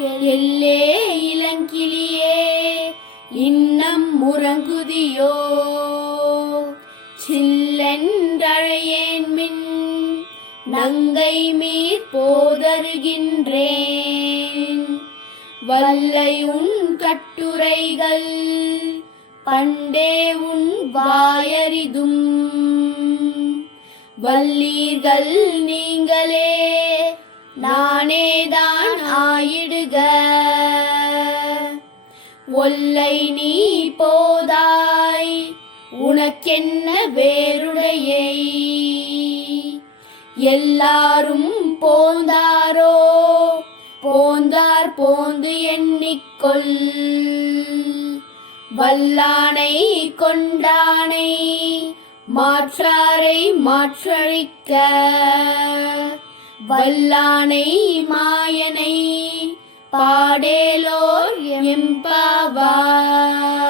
எல்லே இளங்கிளியே இன்னம் முறங்குதியோ சில்லென்றழையேன் மின் நங்கை மீர் போதருகின்றேன் வல்லை உன் கட்டுரைகள் பண்டே உன் வாயறிதும் வல்லீர்கள் நீங்களே நானேதான் ஆயிடுக ஒல்லை நீ போதாய் உனக்கென்ன வேறுடையை எல்லாரும் போந்தாரோ போந்தார் போந்து எண்ணிக்கொள் வல்லானை கொண்டானை மாற்றாரை மாற்றழிக்க வல்லானை மாயனை பாடேலோர் எம்பாவாய்.